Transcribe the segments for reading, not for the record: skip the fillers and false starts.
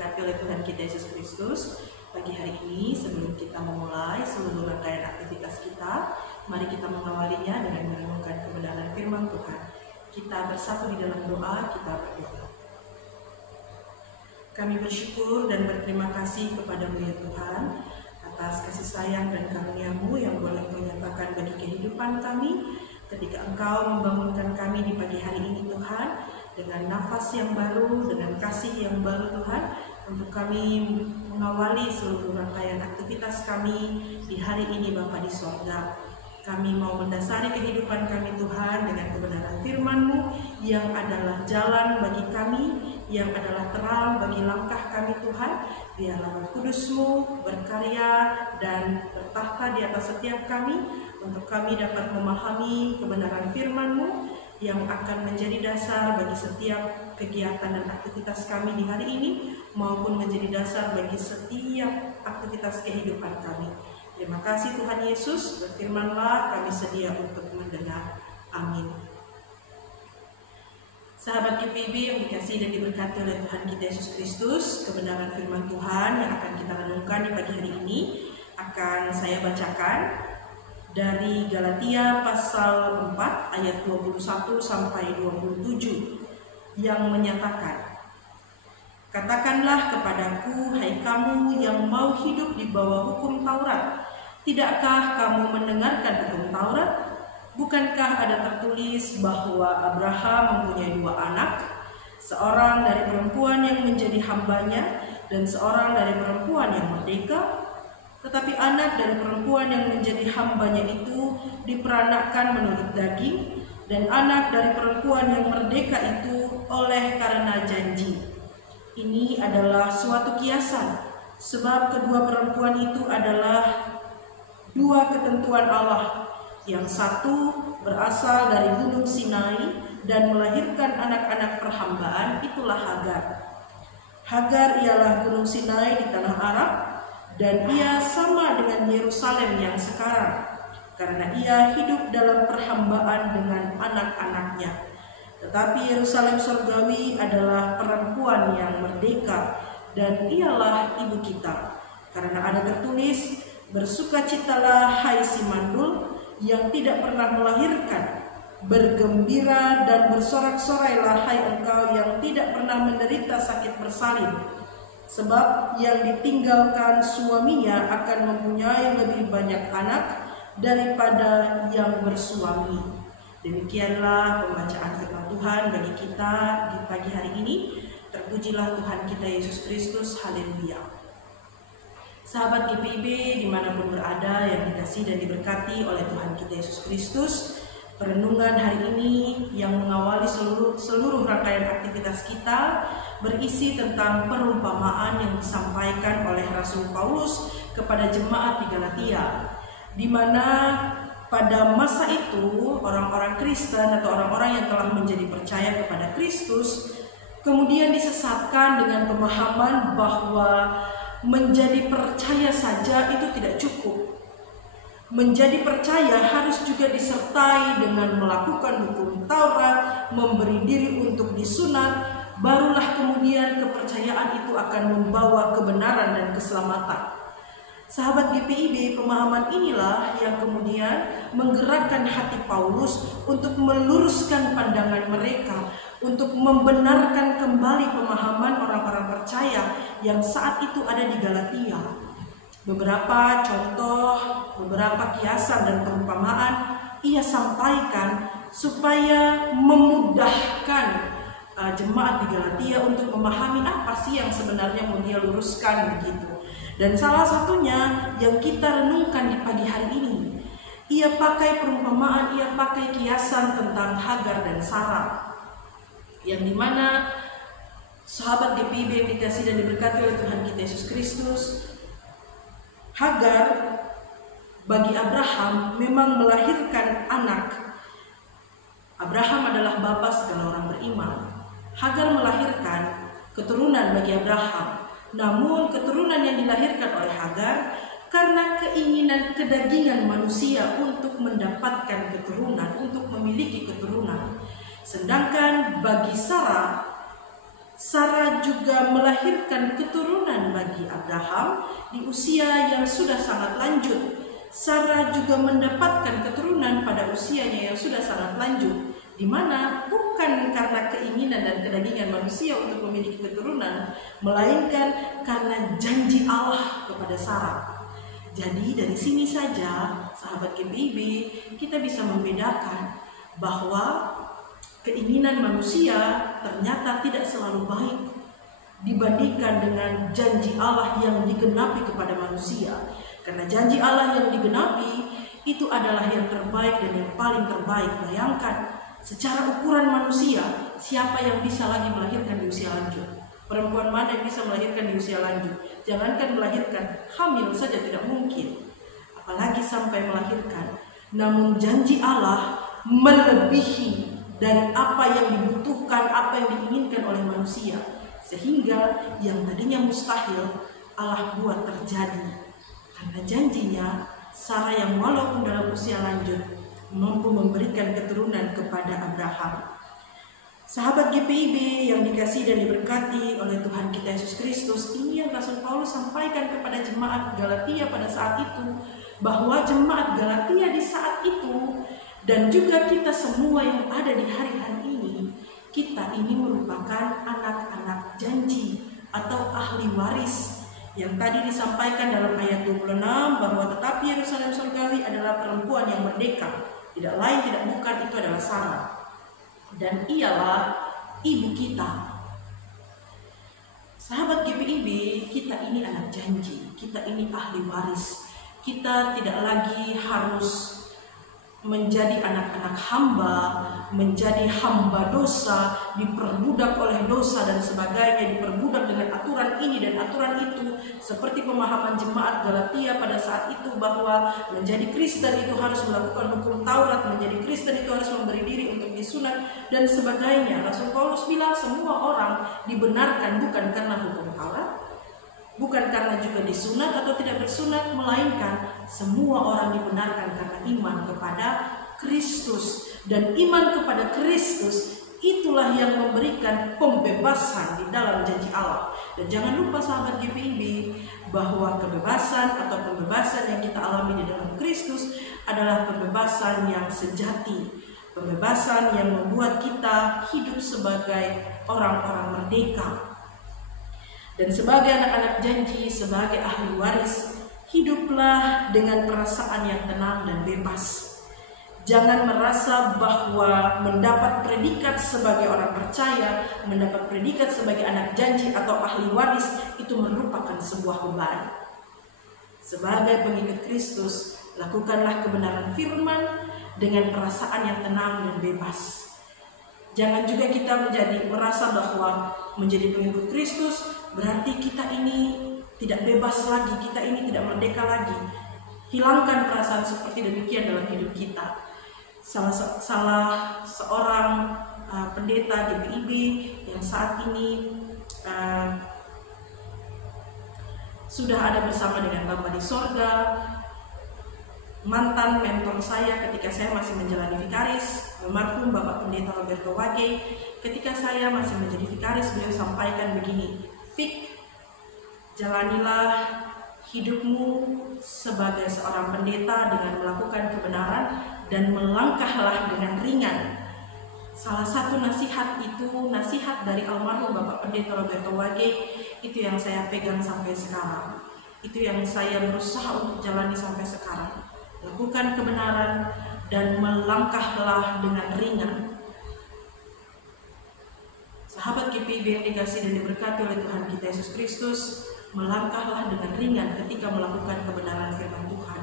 diberkati oleh Tuhan kita Yesus Kristus. Pagi hari ini sebelum kita memulai seluruh rangkaian aktivitas kita, mari kita mengawalinya dengan merenungkan kebenaran firman Tuhan. Kita bersatu di dalam doa, kita berdoa. Kami bersyukur dan berterima kasih kepada-Mu ya Tuhan, atas kasih sayang dan karunia-Mu yang boleh Engkau nyatakan bagi kehidupan kami, ketika Engkau membangunkan kami di pagi hari ini Tuhan, dengan nafas yang baru, dengan kasih yang baru Tuhan, untuk kami mengawali seluruh rangkaian aktivitas kami di hari ini Bapa di sorga. Kami mau mendasari kehidupan kami Tuhan dengan kebenaran firman-Mu yang adalah jalan bagi kami, yang adalah terang bagi langkah kami Tuhan. Biarlah Roh Kudus-Mu berkarya dan bertahta di atas setiap kami, untuk kami dapat memahami kebenaran firman-Mu yang akan menjadi dasar bagi setiap kegiatan dan aktivitas kami di hari ini, maupun menjadi dasar bagi setiap aktivitas kehidupan kami. Terima kasih Tuhan Yesus, berfirmanlah, kami sedia untuk mendengar. Amin. Sahabat GPIB yang dikasihi dan diberkati oleh Tuhan kita Yesus Kristus, kebenaran firman Tuhan yang akan kita renungkan di pagi hari ini akan saya bacakan dari Galatia pasal 4 ayat 21 sampai 27 yang menyatakan, "Katakanlah kepadaku, hai kamu yang mau hidup di bawah hukum Taurat, tidakkah kamu mendengarkan hukum Taurat? Bukankah ada tertulis bahwa Abraham mempunyai 2 anak, seorang dari perempuan yang menjadi hambanya dan seorang dari perempuan yang merdeka? Tetapi anak dari perempuan yang menjadi hambanya itu diperanakkan menurut daging, dan anak dari perempuan yang merdeka itu oleh karena janji. Ini adalah suatu kiasan, sebab kedua perempuan itu adalah 2 ketentuan Allah. Yang satu berasal dari Gunung Sinai dan melahirkan anak-anak perhambaan, itulah Hagar. Hagar ialah Gunung Sinai di tanah Arab, dan ia sama dengan Yerusalem yang sekarang, karena ia hidup dalam perhambaan dengan anak-anaknya. Tetapi Yerusalem surgawi adalah perempuan yang merdeka, dan ialah ibu kita. Karena ada tertulis, bersukacitalah hai si mandul yang tidak pernah melahirkan, bergembira dan bersorak-sorailah hai engkau yang tidak pernah menderita sakit bersalin. Sebab yang ditinggalkan suaminya akan mempunyai lebih banyak anak daripada yang bersuami." Demikianlah pembacaan firman Tuhan bagi kita di pagi hari ini. Terpujilah Tuhan kita Yesus Kristus. Haleluya. Sahabat GPIB dimanapun berada yang dikasihi dan diberkati oleh Tuhan kita Yesus Kristus, perenungan hari ini yang mengawali seluruh rangkaian aktivitas kita berisi tentang perumpamaan yang disampaikan oleh Rasul Paulus kepada jemaat di Galatia, di mana pada masa itu orang-orang Kristen atau orang-orang yang telah menjadi percaya kepada Kristus kemudian disesatkan dengan pemahaman bahwa menjadi percaya saja itu tidak cukup. Menjadi percaya harus juga disertai dengan melakukan hukum Taurat, memberi diri untuk disunat, barulah kemudian kepercayaan itu akan membawa kebenaran dan keselamatan. Sahabat GPIB, pemahaman inilah yang kemudian menggerakkan hati Paulus untuk meluruskan pandangan mereka, untuk membenarkan kembali pemahaman orang-orang percaya yang saat itu ada di Galatia. Beberapa contoh, beberapa kiasan dan perumpamaan ia sampaikan supaya memudahkan jemaat di Galatia untuk memahami apa sih yang sebenarnya mau dia luruskan begitu. Dan salah satunya yang kita renungkan di pagi hari ini, ia pakai perumpamaan, ia pakai kiasan tentang Hagar dan Sarah, yang dimana sahabat GPIB yang dikasihi dan diberkati oleh Tuhan kita Yesus Kristus, Hagar bagi Abraham memang melahirkan anak. Abraham adalah bapa segala orang beriman. Hagar melahirkan keturunan bagi Abraham. Namun keturunan yang dilahirkan oleh Hagar karena keinginan kedagingan manusia untuk mendapatkan keturunan, untuk memiliki keturunan. Sedangkan bagi Sarah Sarah juga melahirkan keturunan bagi Abraham di usia yang sudah sangat lanjut. Sarah juga mendapatkan keturunan pada usianya yang sudah sangat lanjut, di mana bukan karena keinginan dan kedagingan manusia untuk memiliki keturunan, melainkan karena janji Allah kepada Sarah. Jadi dari sini saja, sahabat GPIB, kita bisa membedakan bahwa keinginan manusia ternyata tidak selalu baik dibandingkan dengan janji Allah yang digenapi kepada manusia. Karena janji Allah yang digenapi itu adalah yang terbaik dan yang paling terbaik. Bayangkan, secara ukuran manusia, siapa yang bisa lagi melahirkan di usia lanjut? Perempuan mana yang bisa melahirkan di usia lanjut? Jangankan melahirkan, hamil saja tidak mungkin, apalagi sampai melahirkan. Namun janji Allah melebihi dari apa yang dibutuhkan, apa yang diinginkan oleh manusia, sehingga yang tadinya mustahil Allah buat terjadi. Karena janjinya, Sarah yang walaupun dalam usia lanjut mampu memberikan keturunan kepada Abraham. Sahabat GPIB yang dikasihi dan diberkati oleh Tuhan kita Yesus Kristus, ini yang Rasul Paulus sampaikan kepada jemaat Galatia pada saat itu, bahwa jemaat Galatia di saat itu dan juga kita semua yang ada di hari-hari ini, kita ini merupakan anak-anak janji atau ahli waris. Yang tadi disampaikan dalam ayat 26 bahwa tetapi Yerusalem surgawi adalah perempuan yang merdeka, tidak lain tidak bukan, itu adalah Sarah, dan ialah ibu kita. Sahabat GPIB, kita ini anak janji, kita ini ahli waris. Kita tidak lagi harus menjadi anak-anak hamba, menjadi hamba dosa, diperbudak oleh dosa dan sebagainya, diperbudak dengan aturan ini dan aturan itu, seperti pemahaman jemaat Galatia pada saat itu bahwa menjadi Kristen itu harus melakukan hukum Taurat, menjadi Kristen itu harus memberi diri untuk disunat dan sebagainya. Rasul Paulus bilang semua orang dibenarkan bukan karena hukum Taurat, bukan karena juga disunat atau tidak bersunat, melainkan semua orang dibenarkan karena iman kepada Kristus. Dan iman kepada Kristus itulah yang memberikan pembebasan di dalam janji Allah. Dan jangan lupa sahabat GPIB, bahwa kebebasan atau pembebasan yang kita alami di dalam Kristus adalah pembebasan yang sejati, pembebasan yang membuat kita hidup sebagai orang-orang merdeka. Dan sebagai anak-anak janji, sebagai ahli waris, hiduplah dengan perasaan yang tenang dan bebas. Jangan merasa bahwa mendapat predikat sebagai orang percaya, mendapat predikat sebagai anak janji atau ahli waris itu merupakan sebuah beban. Sebagai pengikut Kristus, lakukanlah kebenaran firman dengan perasaan yang tenang dan bebas. Jangan juga kita merasa bahwa menjadi pengikut Kristus berarti kita ini tidak bebas lagi, kita ini tidak merdeka lagi. Hilangkan perasaan seperti demikian dalam hidup kita. Salah seorang pendeta GPIB yang saat ini sudah ada bersama dengan Bapa di sorga, mantan mentor saya ketika saya masih menjalani vikaris, almarhum Bapak Pendeta Roberto Wage. Ketika saya masih menjadi vikaris, beliau sampaikan begini, Fik, jalanilah hidupmu sebagai seorang pendeta dengan melakukan kebenaran dan melangkahlah dengan ringan. Salah satu nasihat itu, nasihat dari almarhum Bapak Pendeta Roberto Wage, itu yang saya pegang sampai sekarang. Itu yang saya berusaha untuk jalani sampai sekarang. Lakukan kebenaran dan melangkahlah dengan ringan. Sahabat GPIB yang dikasihi dan diberkati oleh Tuhan kita Yesus Kristus, melangkahlah dengan ringan ketika melakukan kebenaran firman Tuhan.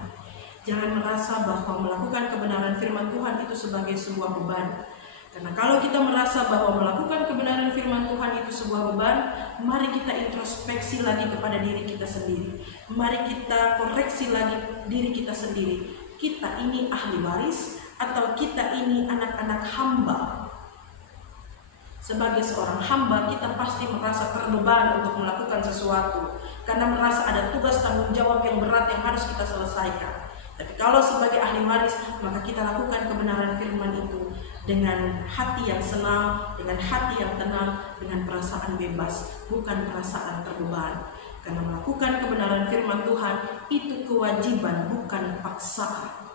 Jangan merasa bahwa melakukan kebenaran firman Tuhan itu sebagai sebuah beban. Karena kalau kita merasa bahwa melakukan kebenaran firman Tuhan itu sebuah beban, mari kita introspeksi lagi kepada diri kita sendiri. Mari kita koreksi lagi diri kita sendiri. Kita ini ahli waris atau kita ini anak-anak hamba? Sebagai seorang hamba, kita pasti merasa terbeban untuk melakukan sesuatu karena merasa ada tugas tanggung jawab yang berat yang harus kita selesaikan. Tapi kalau sebagai ahli waris, maka kita lakukan kebenaran firman itu. dengan hati yang senang, dengan hati yang tenang, dengan perasaan bebas, bukan perasaan terbeban. Karena melakukan kebenaran firman Tuhan itu kewajiban, bukan paksaan.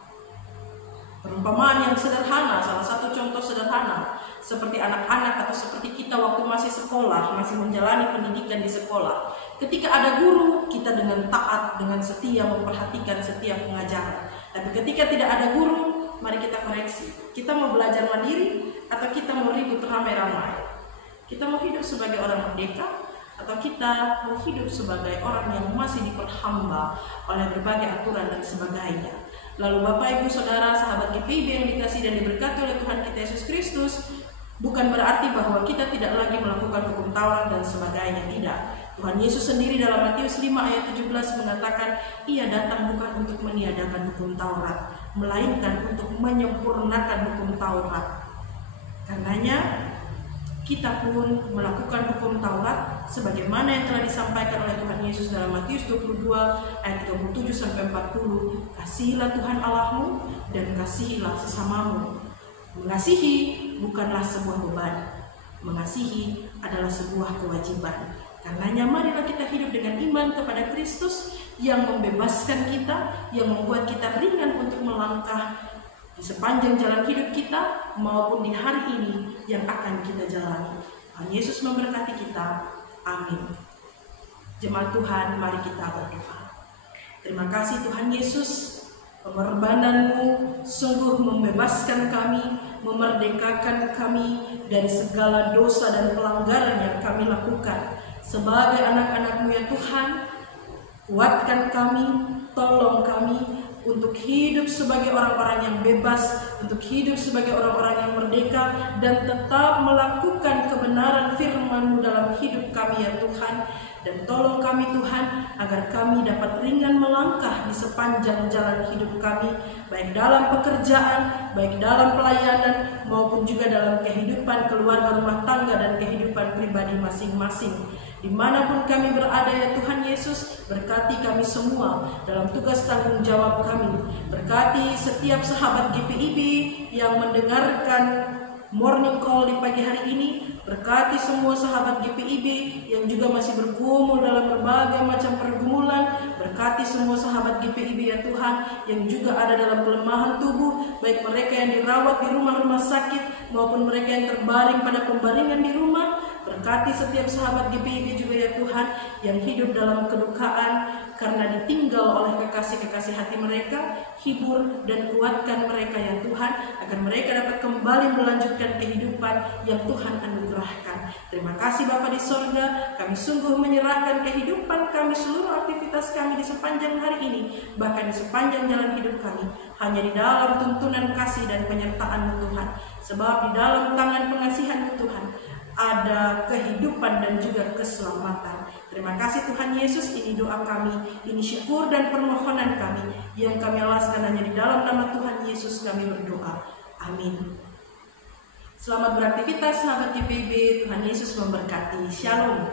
Perumpamaan yang sederhana, salah satu contoh sederhana, seperti anak-anak atau seperti kita waktu masih sekolah, masih menjalani pendidikan di sekolah. Ketika ada guru, kita dengan taat, dengan setia memperhatikan setiap pengajaran. Tapi ketika tidak ada guru, mari kita koreksi. Kita mau belajar mandiri atau kita mau ribut ramai-ramai? Kita mau hidup sebagai orang merdeka atau kita mau hidup sebagai orang yang masih diperhamba oleh berbagai aturan dan sebagainya? Lalu Bapak, Ibu, Saudara, sahabat GPIB yang dikasihi dan diberkati oleh Tuhan kita Yesus Kristus, bukan berarti bahwa kita tidak lagi melakukan hukum Taurat dan sebagainya, tidak. Tuhan Yesus sendiri dalam Matius 5 ayat 17 mengatakan, Ia datang bukan untuk meniadakan hukum Taurat, melainkan untuk menyempurnakan hukum Taurat. Karenanya kita pun melakukan hukum Taurat sebagaimana yang telah disampaikan oleh Tuhan Yesus dalam Matius 22 ayat 37 sampai 40. Kasihilah Tuhan Allahmu dan kasihilah sesamamu. Mengasihi bukanlah sebuah beban. Mengasihi adalah sebuah kewajiban. Karenanya marilah kita hidup dengan iman kepada Kristus yang membebaskan kita, yang membuat kita ringan untuk melangkah di sepanjang jalan hidup kita maupun di hari ini yang akan kita jalani. Tuhan Yesus memberkati kita. Amin. Jemaat Tuhan, mari kita berdoa. Terima kasih Tuhan Yesus, pengorbanan-Mu sungguh membebaskan kami, memerdekakan kami dari segala dosa dan pelanggaran yang kami lakukan. Sebagai anak-anak-Mu ya Tuhan, kuatkan kami, tolong kami untuk hidup sebagai orang-orang yang bebas, untuk hidup sebagai orang-orang yang merdeka, dan tetap melakukan kebenaran firman-Mu dalam hidup kami ya Tuhan. Dan tolong kami Tuhan, agar kami dapat ringan melangkah di sepanjang jalan hidup kami, baik dalam pekerjaan, baik dalam pelayanan, maupun juga dalam kehidupan keluarga, rumah tangga, dan kehidupan pribadi masing-masing. Dimanapun kami berada ya Tuhan Yesus, berkati kami semua dalam tugas tanggung jawab kami. Berkati setiap sahabat GPIB yang mendengarkan morning call di pagi hari ini. Berkati semua sahabat GPIB yang juga masih bergumul dalam berbagai macam pergumulan. Berkati semua sahabat GPIB ya Tuhan yang juga ada dalam kelemahan tubuh, baik mereka yang dirawat di rumah-rumah sakit maupun mereka yang terbaring pada pembaringan di rumah. Berkati setiap sahabat GPIB juga ya Tuhan yang hidup dalam kedukaan karena ditinggal oleh kekasih-kekasih hati mereka. Hibur dan kuatkan mereka ya Tuhan, agar mereka dapat kembali melanjutkan kehidupan yang Tuhan anugerahkan. Terima kasih Bapa di sorga, kami sungguh menyerahkan kehidupan kami, seluruh aktivitas kami di sepanjang hari ini, bahkan di sepanjang jalan hidup kami, hanya di dalam tuntunan kasih dan penyertaan Tuhan. Sebab di dalam tangan pengasihan Tuhan ada kehidupan dan juga keselamatan. Terima kasih Tuhan Yesus, ini doa kami, ini syukur dan permohonan kami yang kami alaskan hanya di dalam nama Tuhan Yesus kami berdoa. Amin. Selamat beraktivitas sahabat GPIB, Tuhan Yesus memberkati. Shalom.